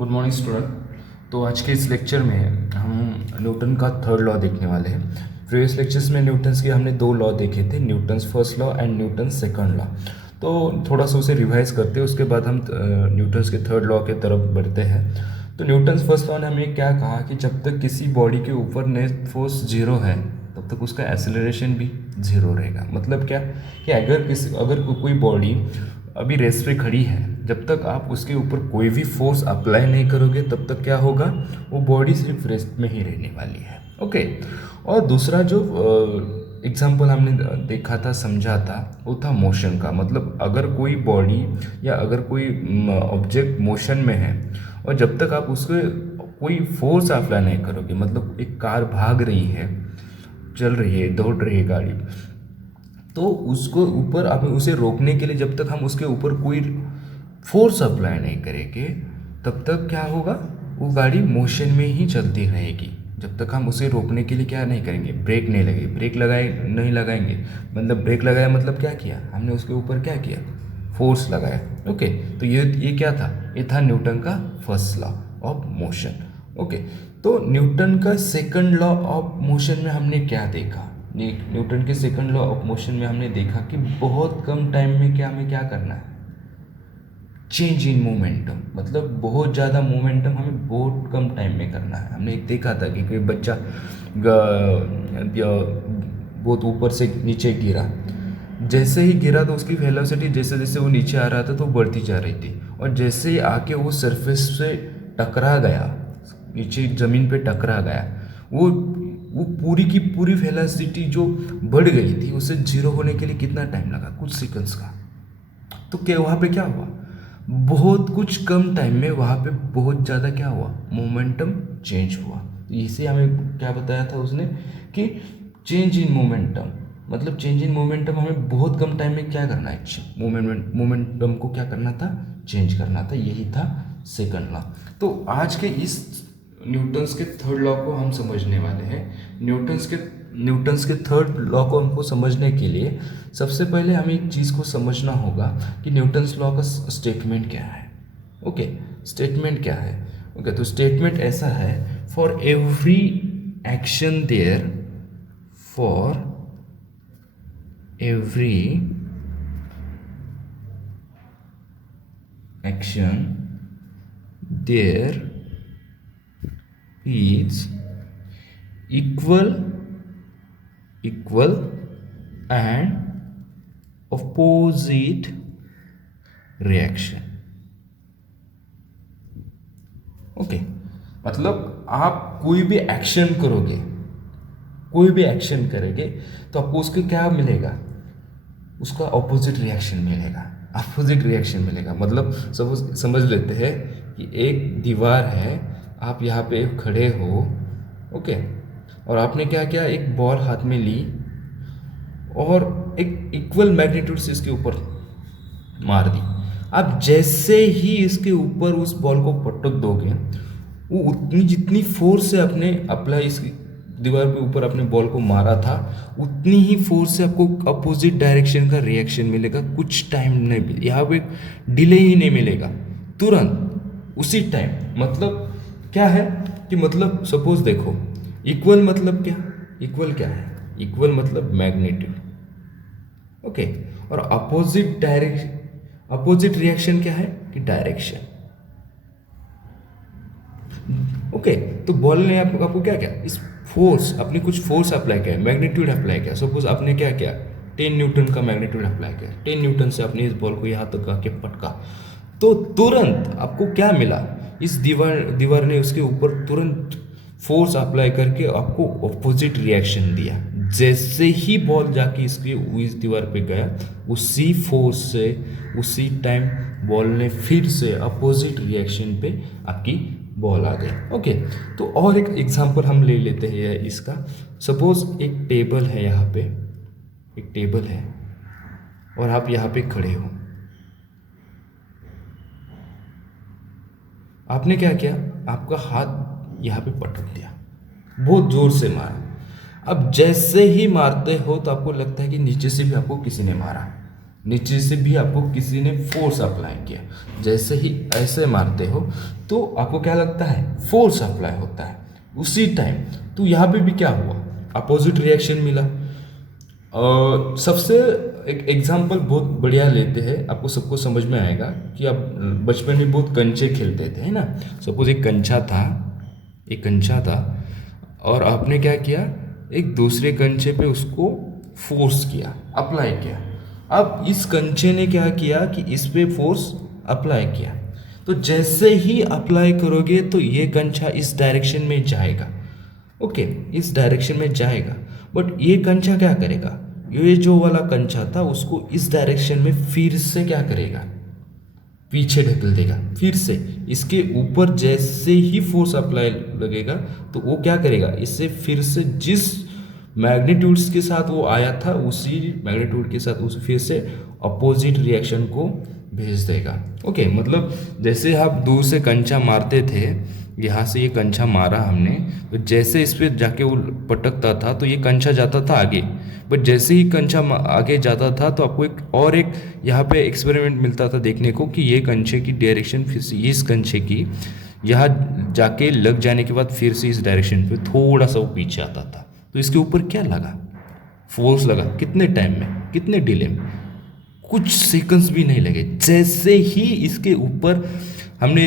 Good morning student. तो आज के इस लेक्चर में हम न्यूटन का थर्ड लॉ देखने वाले हैं। प्रीवियस लेक्चर्स में न्यूटन्स के हमने दो लॉ देखे थे, Newton's first law and Newton's second law. तो थोड़ा सा उसे रिवाइज करते हैं, उसके बाद हम न्यूटन्स के थर्ड लॉ के तरफ बढ़ते हैं। तो न्यूटन्स फर्स्ट लॉ ने हमें क्या कहा कि जब तक किसी बॉडी के ऊपर नेट फोर्स जीरो है तब तक उसका एक्सेलरेशन भी जीरो रहेगा। मतलब क्या कि अगर कोई बॉडी अभी रेस्ट पे खड़ी है, जब तक आप उसके ऊपर कोई भी फोर्स अप्लाई नहीं करोगे तब तक क्या होगा, वो बॉडी सिर्फ रेस्ट में ही रहने वाली है। ओके। और दूसरा जो एग्जाम्पल हमने देखा था, समझा था, वो था मोशन का। मतलब अगर कोई बॉडी या अगर कोई ऑब्जेक्ट मोशन में है और जब तक आप उसके कोई फोर्स अप्लाई नहीं करोगे, मतलब एक कार भाग रही है, चल रही है, दौड़ रही है गाड़ी, तो उसको ऊपर आप उसे रोकने के लिए जब तक हम उसके ऊपर कोई फोर्स अप्लाई नहीं करेंगे तब तक क्या होगा, वो गाड़ी मोशन में ही चलती रहेगी। जब तक हम उसे रोकने के लिए क्या नहीं करेंगे, ब्रेक नहीं लगेगी, ब्रेक लगाएंगे। मतलब ब्रेक लगाया मतलब क्या किया हमने, उसके ऊपर क्या किया, फोर्स लगाया। ओके। तो ये क्या था, ये था न्यूटन का first law of motion. Okay. तो न्यूटन का सेकंड लॉ ऑफ मोशन में हमने क्या देखा, न्यूटन के सेकंड लॉ ऑफ मोशन में हमने देखा कि बहुत कम टाइम में हमें क्या करना है, चेंज इन मोमेंटम। मतलब बहुत ज़्यादा मोमेंटम हमें बहुत कम टाइम में करना है। हमने एक देखा था कि कोई बच्चा बहुत ऊपर से नीचे गिरा, जैसे ही गिरा तो उसकी वेलोसिटी जैसे जैसे वो नीचे आ रहा था तो बढ़ती जा रही थी, और जैसे ही आके वो सरफेस से टकरा गया, नीचे ज़मीन पे टकरा गया, वो पूरी की पूरी वेलोसिटी जो बढ़ गई थी उसे जीरो होने के लिए कितना टाइम लगा, कुछ सेकंड्स का। तो क्या वहाँ पे क्या हुआ, बहुत कुछ कम टाइम में वहाँ पे बहुत ज़्यादा क्या हुआ, मोमेंटम चेंज हुआ। तो इसे हमें क्या बताया था उसने कि चेंज इन मोमेंटम, मतलब चेंज इन मोमेंटम हमें बहुत कम टाइम में क्या करना है, मोमेंटम को क्या करना था, चेंज करना था। यही था सेकंड लॉ। तो आज के इस न्यूटन्स के थर्ड लॉ को हम समझने वाले हैं। न्यूटन्स के थर्ड लॉ को हमको समझने के लिए सबसे पहले हमें एक चीज़ को समझना होगा कि न्यूटन्स लॉ का स्टेटमेंट क्या है। ओके। स्टेटमेंट क्या है। ओके। तो स्टेटमेंट ऐसा है, for every action there, for every action there is equal and opposite reaction। Okay. मतलब आप कोई भी एक्शन करेंगे तो आपको उसके क्या मिलेगा, उसका अपोजिट रिएक्शन मिलेगा। मतलब समझ लेते हैं कि एक दीवार है, आप यहाँ पे खड़े हो, ओके, और आपने क्या किया, एक बॉल हाथ में ली और एक इक्वल मैग्नीट्यूड से इसके ऊपर मार दी। आप जैसे ही इसके ऊपर उस बॉल को पटक दोगे, वो उतनी जितनी फोर्स से आपने अप्लाई इस दीवार के ऊपर अपने बॉल को मारा था, उतनी ही फोर्स से आपको अपोजिट डायरेक्शन का रिएक्शन मिलेगा। कुछ टाइम नहीं मिलेगा, यहाँ पे डिले ही नहीं मिलेगा, तुरंत उसी टाइम। मतलब क्या है कि मतलब सपोज देखो, इक्वल मतलब क्या, इक्वल क्या है, इक्वल मतलब मैग्नीट्यूड। ओके। और अपोजिट रिएक्शन क्या है कि डायरेक्शन। ओके। तो बॉल ने आपको क्या किया, इस फोर्स, आपने कुछ फोर्स अप्लाई किया, मैग्नीट्यूड अप्लाई किया। सपोज आपने क्या किया, 10 न्यूटन का मैग्नीट्यूड अप्लाई किया, 10 न्यूटन से आपने इस बॉल को यहाँ तक आके पटका, तो तुरंत आपको क्या मिला, इस दीवार ने उसके ऊपर तुरंत फोर्स अप्लाई करके आपको ऑपोजिट रिएक्शन दिया। जैसे ही बॉल जाके इस दीवार पे गया, उसी फोर्स से उसी टाइम बॉल ने फिर से अपोजिट रिएक्शन पे आपकी बॉल आ गई। ओके। तो और एक एग्जांपल हम ले लेते हैं इसका। सपोज एक टेबल है, यहाँ पे एक टेबल है और आप यहाँ पे खड़े हो, आपने क्या किया, आपका हाथ यहाँ पे पटक दिया, बहुत जोर से मारा। अब जैसे ही मारते हो तो आपको लगता है कि नीचे से भी आपको किसी ने मारा, नीचे से भी आपको किसी ने फोर्स अप्लाई किया, जैसे ही ऐसे मारते हो तो आपको क्या लगता है, फोर्स अप्लाई होता है उसी टाइम। तो यहाँ पे भी क्या हुआ, अपोजिट रिएक्शन मिला। और सबसे एक एग्जांपल बहुत बढ़िया लेते हैं, आपको सबको समझ में आएगा कि आप बचपन में बहुत कंचे खेलते थे, है ना। सपोज एक कंचा था, एक कंचा था और आपने क्या किया, एक दूसरे कंचे पे उसको फोर्स किया, अप्लाई किया। अब इस कंचे ने क्या किया कि इस पे फोर्स अप्लाई किया, तो जैसे ही अप्लाई करोगे तो ये कंचा इस डायरेक्शन में जाएगा, ओके, इस डायरेक्शन में जाएगा। बट ये कंचा क्या करेगा, ये जो वाला कंचा था उसको इस डायरेक्शन में फिर से क्या करेगा, पीछे ढकेल देगा। फिर से इसके ऊपर जैसे ही फोर्स अप्लाई लगेगा तो वो क्या करेगा, इससे फिर से जिस मैग्नीट्यूड्स के साथ वो आया था उसी मैग्नीट्यूड के साथ उस फिर से अपोजिट रिएक्शन को भेज देगा। ओके, मतलब जैसे आप दूर से कंचा मारते थे, यहाँ से ये कंचा मारा हमने, तो जैसे इस पर जाके वो पटकता था तो ये कंचा जाता था आगे। बट जैसे ही कंचा आगे जाता था तो आपको एक यहाँ पे एक्सपेरिमेंट मिलता था देखने को कि ये कंचे की डायरेक्शन फिर से इस कंचे की यहाँ जाके लग जाने के बाद फिर से इस डायरेक्शन पे थोड़ा सा वो पीछे आता था। तो इसके ऊपर क्या लगा, फोर्स लगा। कितने टाइम में, कितने डिले में, कुछ सेकंड्स भी नहीं लगे। जैसे ही इसके ऊपर हमने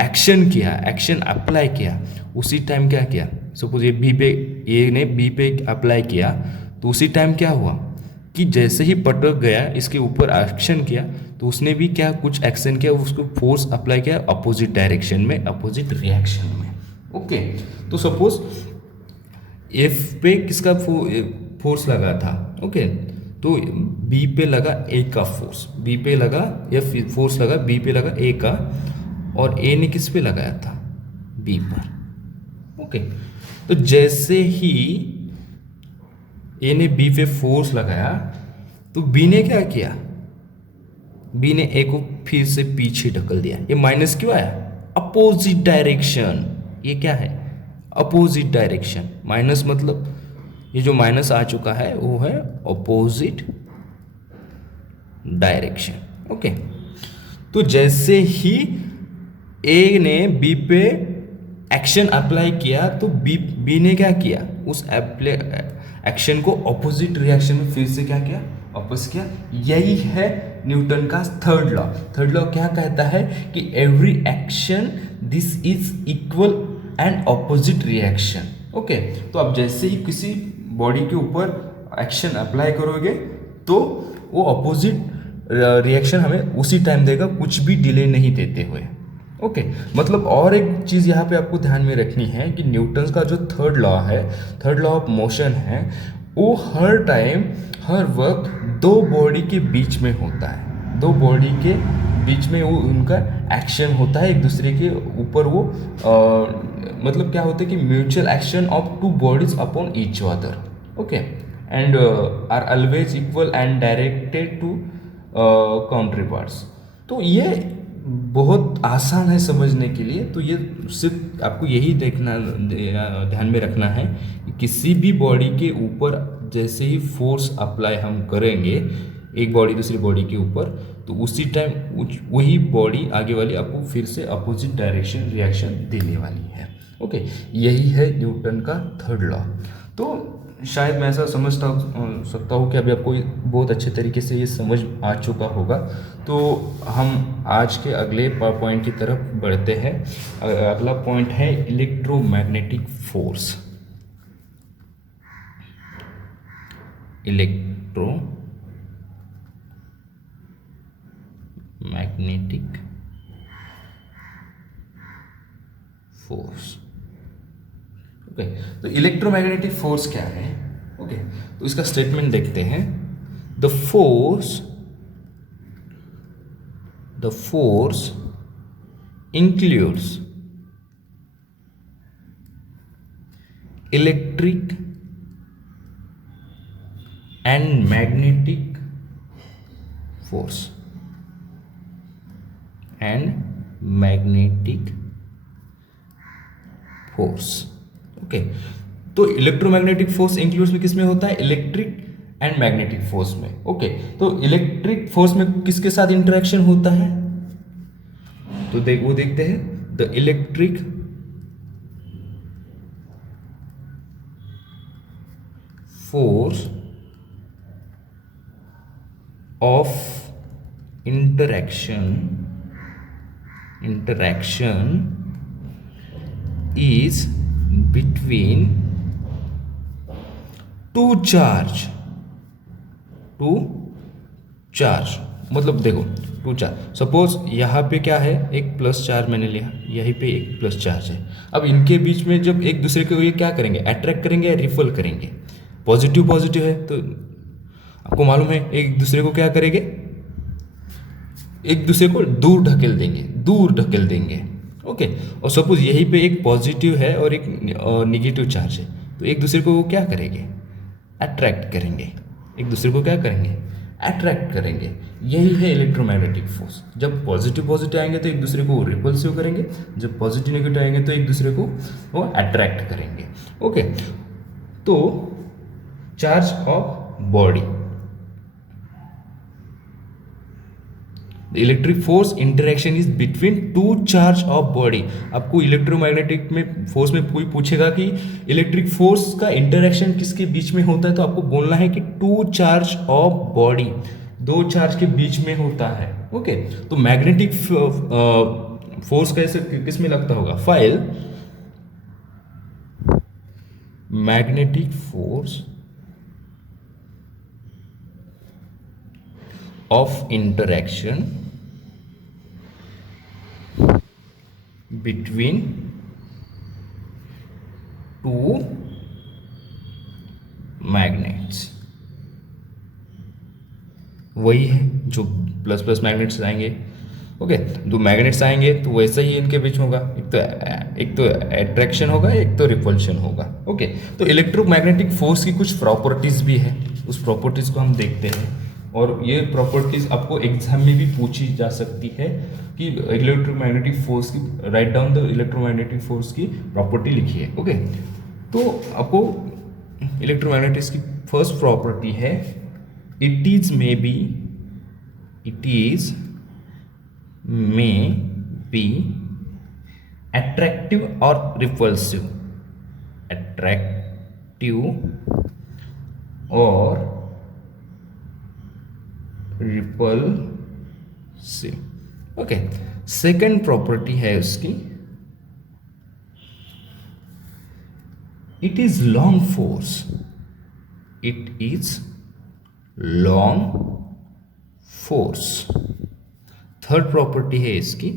एक्शन किया, एक्शन अप्लाई किया, उसी टाइम क्या किया, सपोज ये बी पे, ए ने बी पे अप्लाई किया, तो उसी टाइम क्या हुआ कि जैसे ही पटक गया इसके ऊपर एक्शन किया तो उसने भी क्या कुछ एक्शन किया, उसको फोर्स अप्लाई किया अपोजिट डायरेक्शन में, अपोजिट रिएक्शन में। ओके, तो सपोज एफ पे किसका फोर्स लगा था, ओके, तो बी पे लगा ए का फोर्स, बी पे लगा या फोर्स लगा बी पे लगा ए का, और ए ने किस पे लगाया था, बी पर। ओके, तो जैसे ही ए ने बी पे फोर्स लगाया तो बी ने क्या किया, बी ने ए को फिर से पीछे ढकल दिया। ये माइनस क्यों आया, अपोजिट डायरेक्शन। ये क्या है, अपोजिट डायरेक्शन। माइनस मतलब ये जो माइनस आ चुका है वो है अपोजिट डायरेक्शन। ओके, तो जैसे ही ए ने बी पे एक्शन अप्लाई किया तो बी ने क्या किया, उस एक्शन को अपोजिट रिएक्शन में फिर से क्या किया, वापस किया। यही है न्यूटन का थर्ड लॉ। थर्ड लॉ क्या कहता है कि every action this is equal and opposite reaction. Okay, तो आप जैसे ही किसी बॉडी के ऊपर एक्शन अप्लाई करोगे तो वो अपोजिट रिएक्शन हमें उसी टाइम देगा, कुछ भी डिले नहीं देते हुए। ओके, मतलब और एक चीज़ यहाँ पे आपको ध्यान में रखनी है कि न्यूटन का जो थर्ड लॉ है, थर्ड लॉ ऑफ मोशन है, वो हर टाइम हर वक्त दो बॉडी के बीच में होता है। दो बॉडी के बीच में वो उनका एक्शन होता है एक दूसरे के ऊपर। वो मतलब क्या होता है कि mutual action of two bodies upon each other, okay, and are always equal and directed to country parts. तो ये बहुत आसान है समझने के लिए। तो ये सिर्फ आपको यही देखना, ध्यान में रखना है कि किसी भी बॉडी के ऊपर जैसे ही फोर्स अप्लाई हम करेंगे एक बॉडी दूसरी बॉडी के ऊपर, तो उसी टाइम वही बॉडी आगे वाली आपको फिर से अपोजिट डायरेक्शन रिएक्शन देने वाली है। ओके, यही है न्यूटन का थर्ड लॉ। तो शायद मैं ऐसा समझ सकता हूँ कि अभी आपको बहुत अच्छे तरीके से ये समझ आ चुका होगा। तो हम आज के अगले पॉइंट की तरफ बढ़ते हैं। अगला पॉइंट है electromagnetic force. Electromagnetic force. Okay, तो इलेक्ट्रोमैग्नेटिक फोर्स क्या है। ओके, तो इसका स्टेटमेंट देखते हैं। The force includes electric and magnetic force force. Okay, तो इलेक्ट्रोमैग्नेटिक फोर्स इंक्लूड्स में किस में होता है, इलेक्ट्रिक एंड मैग्नेटिक फोर्स में। ओके, तो इलेक्ट्रिक फोर्स में किसके साथ इंटरेक्शन होता है, तो वो देखते हैं the electric force of interaction is between two charge मतलब देखो टू चार्ज, सपोज यहाँ पे क्या है, एक प्लस चार्ज मैंने लिया, यहीं पे एक प्लस चार्ज है। अब इनके बीच में जब एक दूसरे को ये क्या करेंगे, अट्रैक्ट करेंगे या रिपल करेंगे, पॉजिटिव पॉजिटिव है तो आपको मालूम है एक दूसरे को क्या करेंगे, एक दूसरे को दूर ढकेल देंगे। ओके, और सपोज यहीं पे एक पॉजिटिव है और एक निगेटिव चार्ज है, तो एक दूसरे को वो क्या करेंगे, अट्रैक्ट करेंगे, एक दूसरे को क्या करेंगे, अट्रैक्ट करेंगे। यही है इलेक्ट्रोमैग्नेटिक फोर्स। जब पॉजिटिव पॉजिटिव आएंगे तो एक दूसरे को रिपल्सिव करेंगे, जब पॉजिटिव नेगेटिव आएंगे तो एक दूसरे को वो अट्रैक्ट करेंगे। ओके, तो charge of body, electric force interaction is between two charge of body. आपको इलेक्ट्रोमैग्नेटिक में फोर्स में कोई पूछेगा कि इलेक्ट्रिक फोर्स का इंटरेक्शन किसके बीच में होता है, तो आपको बोलना है कि टू चार्ज ऑफ बॉडी, दो चार्ज के बीच में होता है। ओके, तो मैग्नेटिक फोर्स कैसे किस में लगता होगा, file magnetic force of interaction between two magnets, वही है जो प्लस प्लस मैग्नेट्स आएंगे। ओके, दो मैग्नेट्स आएंगे तो वैसा ही इनके बीच होगा, एक तो अट्रैक्शन होगा, एक तो रिपल्शन होगा। ओके, तो इलेक्ट्रोमैग्नेटिक फोर्स की कुछ प्रॉपर्टीज भी है, उस प्रॉपर्टीज को हम देखते हैं, और ये प्रॉपर्टीज आपको एग्जाम में भी पूछी जा सकती है कि इलेक्ट्रोमैग्नेटिक फोर्स की, write down the electromagnetic force की प्रॉपर्टी लिखिए। ओके, तो आपको इलेक्ट्रोमैग्नेटिक्स की फर्स्ट प्रॉपर्टी है, it is may be attractive और रिपल्सिव, अट्रैक्टिव और रिपल्सिव। ओके, सेकंड प्रॉपर्टी है उसकी, it is long force, it is long force. Third property है इसकी,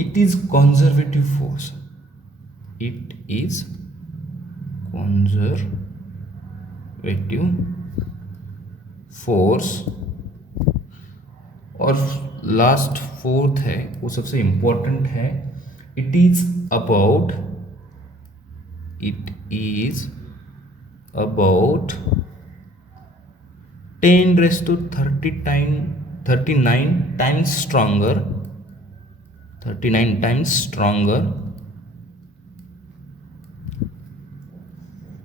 it is conservative force, it is conservative force. और last fourth है, वो सबसे इंपॉर्टेंट है, it is about 39 times stronger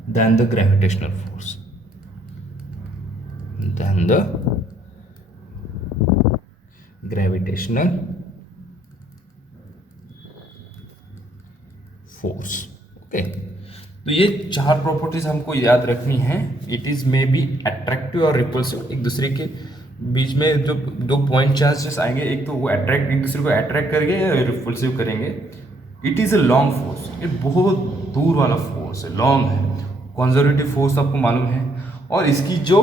than the gravitational force, okay, तो ये चार प्रॉपर्टीज हमको याद रखनी है। It is may be attractive और रिपल्सिव, एक दूसरे के बीच में जो दो पॉइंट चार्जेस आएंगे, एक तो वो एक दूसरे को अट्रैक्ट करेंगे या रिपल्सिव करेंगे। It is a long force, ये बहुत दूर वाला फोर्स है, लॉन्ग है। कंजर्वेटिव फोर्स आपको मालूम है, और इसकी जो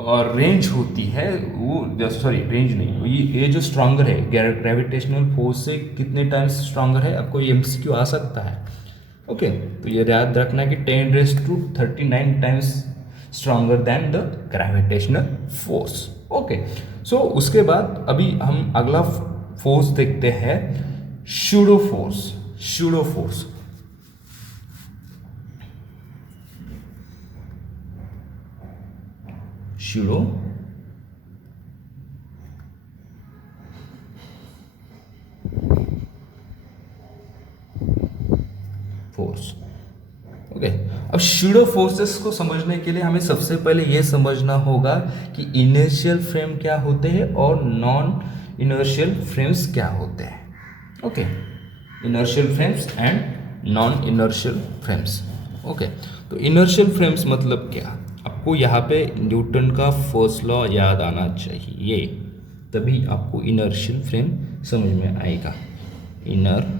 रेंज होती है वो, सॉरी रेंज नहीं, ये जो स्ट्रॉन्गर है ग्रेविटेशनल फोर्स से कितने टाइम्स स्ट्रॉन्गर है, आपको ये एमसीक्यू आ सकता है। ओके, तो ये याद रखना कि 10⁻39 times stronger than the gravitational force. Okay, so उसके बाद अभी हम अगला फोर्स देखते हैं, pseudo force. Pseudo force okay. अब शूडो फोर्सेस को समझने के लिए हमें सबसे पहले ये समझना होगा कि इनर्शियल फ्रेम क्या होते हैं और नॉन इनर्शियल फ्रेम्स क्या होते हैं। Okay, inertial frames and non inertial frames. Okay, तो इनर्शियल फ्रेम्स मतलब क्या, आपको यहाँ पे न्यूटन का फर्स्ट लॉ याद आना चाहिए, तभी आपको इनर्शियल फ्रेम समझ में आएगा। इनर्शियल,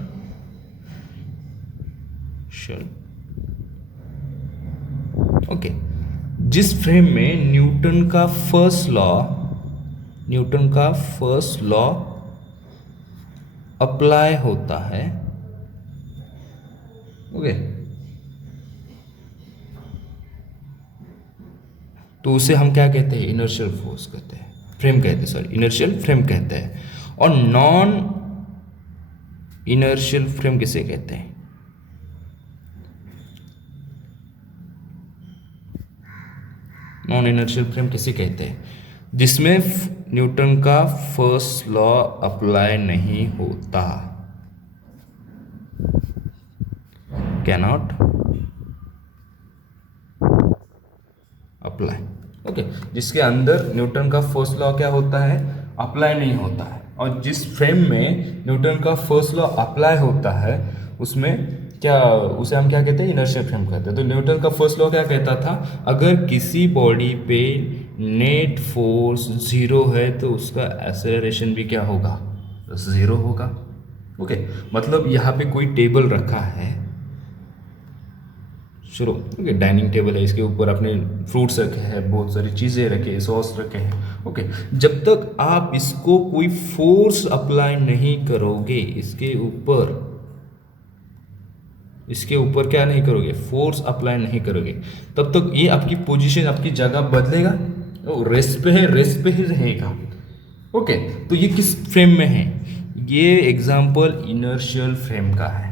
ओके, जिस फ्रेम में न्यूटन का फर्स्ट लॉ अप्लाई होता है, ओके, तो उसे हम क्या कहते हैं, इनर्शियल फोर्स कहते हैं, फ्रेम कहते हैं, सॉरी इनर्शियल फ्रेम कहते हैं। और नॉन इनर्शियल फ्रेम किसे कहते हैं, नॉन इनर्शियल फ्रेम किसे कहते हैं, जिसमें न्यूटन का फर्स्ट लॉ अप्लाई नहीं होता, कैनॉट अप्लाई। ओके, जिसके अंदर न्यूटन का फर्स्ट लॉ क्या होता है, अप्लाई नहीं होता है। और जिस फ्रेम में न्यूटन का फर्स्ट लॉ अप्लाई होता है उसमें क्या, उसे हम क्या कहते हैं, इनर्शियल फ्रेम कहते हैं। तो न्यूटन का फर्स्ट लॉ क्या कहता था, अगर किसी बॉडी पे नेट फोर्स 0 है तो उसका एक्सेलरेशन भी क्या होगा, 0 होगा। ओके, मतलब यहाँ पे कोई टेबल रखा है, चलो ओके, डाइनिंग टेबल है, इसके ऊपर आपने फ्रूट्स रखे हैं, बहुत सारी चीज़ें रखे हैं, सॉस रखे हैं। ओके, जब तक आप इसको कोई फोर्स अप्लाई नहीं करोगे, इसके ऊपर क्या नहीं करोगे, फोर्स अप्लाई नहीं करोगे, तब तक ये आपकी पोजीशन, आपकी जगह बदलेगा, रेस्ट पे है, रेस्ट पे ही रहेगा। ओके, तो ये किस फ्रेम में है, ये एग्जाम्पल इनर्शियल फ्रेम का है,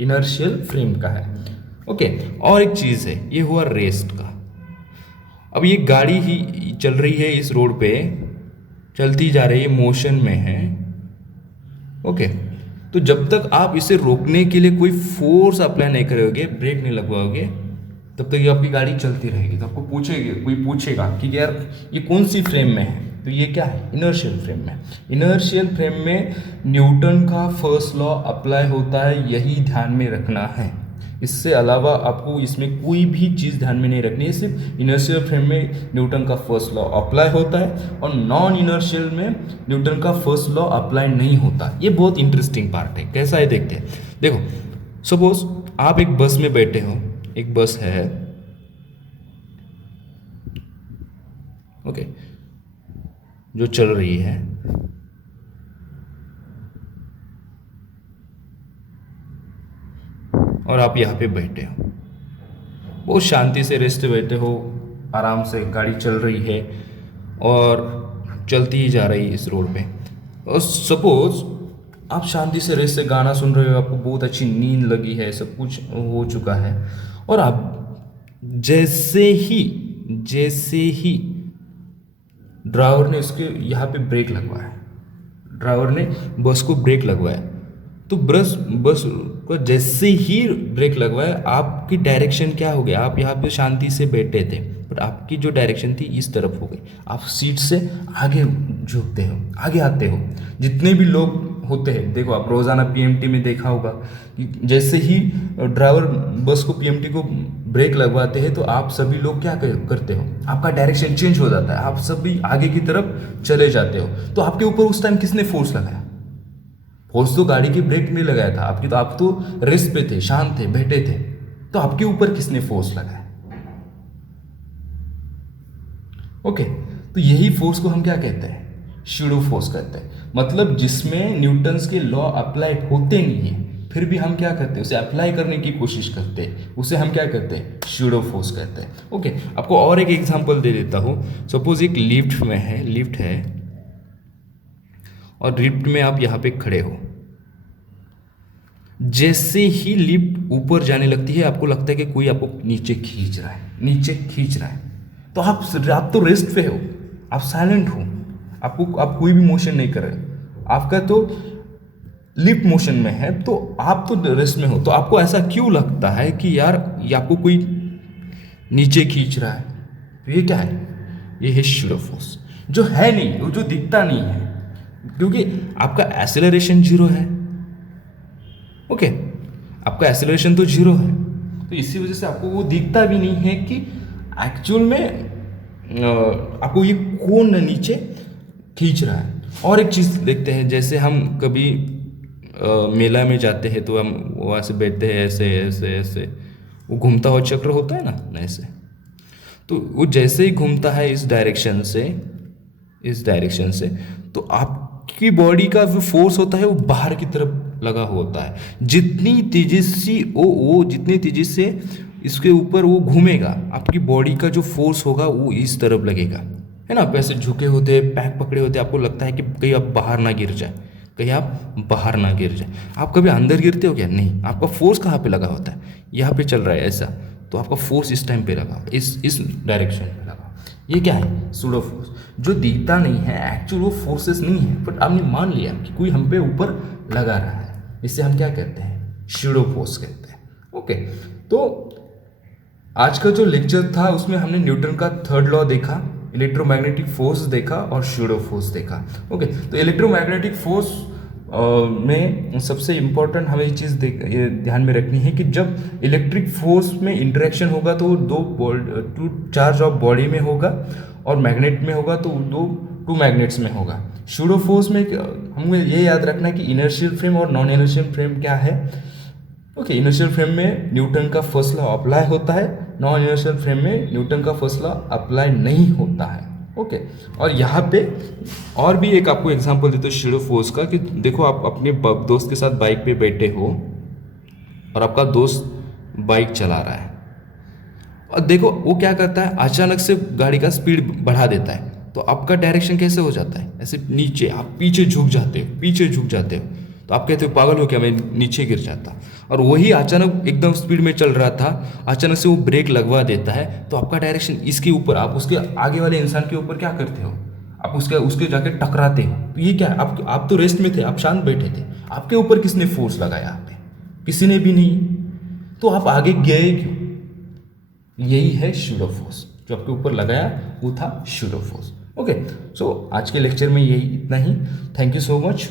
इनर्शियल फ्रेम का है। ओके, और एक चीज़ है, ये हुआ रेस्ट का। अब ये गाड़ी ही चल रही है, इस रोड पे चलती जा रही है, मोशन में है। ओके, तो जब तक आप इसे रोकने के लिए कोई फोर्स अप्लाई नहीं करोगे, ब्रेक नहीं लगवाओगे, तब तक ये आपकी गाड़ी चलती रहेगी। तो आपको कोई पूछेगा कि यार ये कौन सी फ्रेम में है, तो ये क्या है, इनर्शियल फ्रेम में। इनर्शियल फ्रेम में न्यूटन का फर्स्ट लॉ अप्लाई होता है, यही ध्यान में रखना है। इससे अलावा आपको इसमें कोई भी चीज़ ध्यान में नहीं रखनी है, सिर्फ इनर्शियल फ्रेम में न्यूटन का फर्स्ट लॉ अप्लाई होता है और नॉन इनर्शियल में न्यूटन का फर्स्ट लॉ अप्लाई नहीं होता। ये बहुत इंटरेस्टिंग पार्ट है, कैसा है देखते हैं। देखो, सपोज आप एक बस में बैठे हो, एक बस है, ओके, जो चल रही है, और आप यहाँ पे बैठे हो, बहुत शांति से रेस्ट बैठे हो, आराम से गाड़ी चल रही है और चलती ही जा रही है इस रोड पे। और सपोज आप शांति से रेस्ट से गाना सुन रहे हो, आपको बहुत अच्छी नींद लगी है, सब कुछ हो चुका है, और आप जैसे ही ड्राइवर ने इसके यहाँ पे ब्रेक लगवाया, ड्राइवर ने बस को ब्रेक लगवाया, तो बस को जैसे ही ब्रेक लगवाया, आपकी डायरेक्शन क्या हो गया, आप यहाँ पे शांति से बैठे थे, बट आपकी जो डायरेक्शन थी इस तरफ हो गई, आप सीट से आगे झुकते हो, आगे आते हो। जितने भी लोग होते हैं, देखो आप रोज़ाना पीएमटी में देखा होगा कि जैसे ही ड्राइवर बस को पीएमटी को ब्रेक लगवाते हैं तो आप सभी लोग क्या करते हो, आपका डायरेक्शन चेंज हो जाता है, आप सभी आगे की तरफ चले जाते हो। तो आपके ऊपर उस टाइम किसने फोर्स लगाया, फोर्स तो गाड़ी की ब्रेक में लगाया था आपकी, तो आप तो रेस्ट पे थे, शांत थे, बैठे थे, तो आपके ऊपर किसने फोर्स लगाया। ओके, तो यही फोर्स को हम क्या कहते हैं, शूडो फोर्स कहते हैं। मतलब जिसमें न्यूटन्स के लॉ अप्लाई होते नहीं है, फिर भी हम क्या करते हैं, उसे अप्लाई करने की कोशिश करते हैं, उसे हम क्या कहते हैं, शूडो फोर्स कहते हैं। ओके, आपको और एक एग्जांपल दे देता हूँ। सपोज एक लिफ्ट है और लिफ्ट में आप यहाँ पे खड़े हो, जैसे ही लिफ्ट ऊपर जाने लगती है, आपको लगता है कि कोई आपको नीचे खींच रहा है, तो आप तो रेस्ट पे हो, आप साइलेंट हो, आप कोई भी मोशन नहीं कर रहे, आपका तो लिफ्ट मोशन में है तो आप तो रेस्ट में हो, तो आपको ऐसा क्यों लगता है कि यार ये आपको कोई नीचे खींच रहा है? तो ये क्या है? ये है शूडो फोर्स, जो है नहीं, वो जो दिखता नहीं है, क्योंकि आपका एक्सेलरेशन जीरो है। ओके, आपका एक्सेलरेशन तो जीरो है, तो इसी वजह से आपको वो दिखता भी नहीं है कि एक्चुअल में आपको ये कौन नीचे खींच रहा है। और एक चीज़ देखते हैं, जैसे हम कभी मेला में जाते हैं तो हम वहाँ से बैठते हैं, ऐसे ऐसे ऐसे वो घूमता हुआ चक्र होता है ना, ऐसे। तो वो जैसे ही घूमता है इस डायरेक्शन से, इस डायरेक्शन से, तो आपकी बॉडी का जो फोर्स होता है वो बाहर की तरफ लगा होता है। जितनी तेजी से वो जितनी तेजी से इसके ऊपर वो घूमेगा, आपकी बॉडी का जो फोर्स होगा वो इस तरफ लगेगा, है ना। पैसे झुके होते हैं, पैक पकड़े होते हैं, आपको लगता है कि कहीं आप बाहर ना गिर जाए, कहीं आप बाहर ना गिर जाए। आप कभी अंदर गिरते हो क्या? नहीं। आपका फोर्स कहाँ पे लगा होता है? यहाँ पे चल रहा है ऐसा, तो आपका फोर्स इस टाइम पे लगा, इस डायरेक्शन में लगा। ये क्या है? सूडो फोर्स, जो दिखता नहीं है, एक्चुअल वो फोर्सेस नहीं है, बट आपने मान लिया कि कोई हम पे ऊपर लगा रहा है। इसे हम क्या कहते हैं? सूडो फोर्स कहते हैं। ओके, तो आज का जो लेक्चर था उसमें हमने न्यूटन का थर्ड लॉ देखा, इलेक्ट्रोमैग्नेटिक फोर्स देखा और सूडो फोर्स देखा। ओके, तो इलेक्ट्रोमैग्नेटिक फोर्स में सबसे इम्पोर्टेंट हमें ये चीज़ ये ध्यान में रखनी है कि जब इलेक्ट्रिक फोर्स में इंटरेक्शन होगा तो टू चार्ज ऑफ बॉडी में होगा, और मैग्नेट में होगा तो टू मैग्नेट्स में होगा। सूडो फोर्स में हमें ये याद रखना है कि इनर्शियल फ्रेम और नॉन इनर्शियल फ्रेम क्या है। ओके, इनर्शियल फ्रेम में न्यूटन का फर्स्ट लॉ अप्लाई होता है, नॉन इनर्शियल फ्रेम में न्यूटन का फर्स्ट लॉ अप्लाई नहीं होता है। ओके, और यहाँ पे और भी एक आपको एग्जांपल देते हैं शूडो फोर्स का, कि देखो आप अपने दोस्त के साथ बाइक पे बैठे हो और आपका दोस्त बाइक चला रहा है, और देखो वो क्या करता है, अचानक से गाड़ी का स्पीड बढ़ा देता है, तो आपका डायरेक्शन कैसे हो जाता है? ऐसे नीचे, आप पीछे झुक जाते हो, पीछे झुक जाते हो। तो आप कहते हो पागल हो क्या, मैं नीचे गिर जाता। और वही अचानक एकदम स्पीड में चल रहा था, अचानक से वो ब्रेक लगवा देता है, तो आपका डायरेक्शन इसके ऊपर, आप उसके आगे वाले इंसान के ऊपर क्या करते हो? आप उसके जाके टकराते हो। तो ये क्या है? आप तो रेस्ट में थे, आप शांत बैठे थे, आपके ऊपर किसने फोर्स लगाया? आप पे किसी ने भी नहीं, तो आप आगे गए क्यों? यही है शूडो फोर्स, जो आपके ऊपर लगाया वो था शूडो फोर्स। ओके, सो आज के लेक्चर में यही इतना ही। Thank you so much.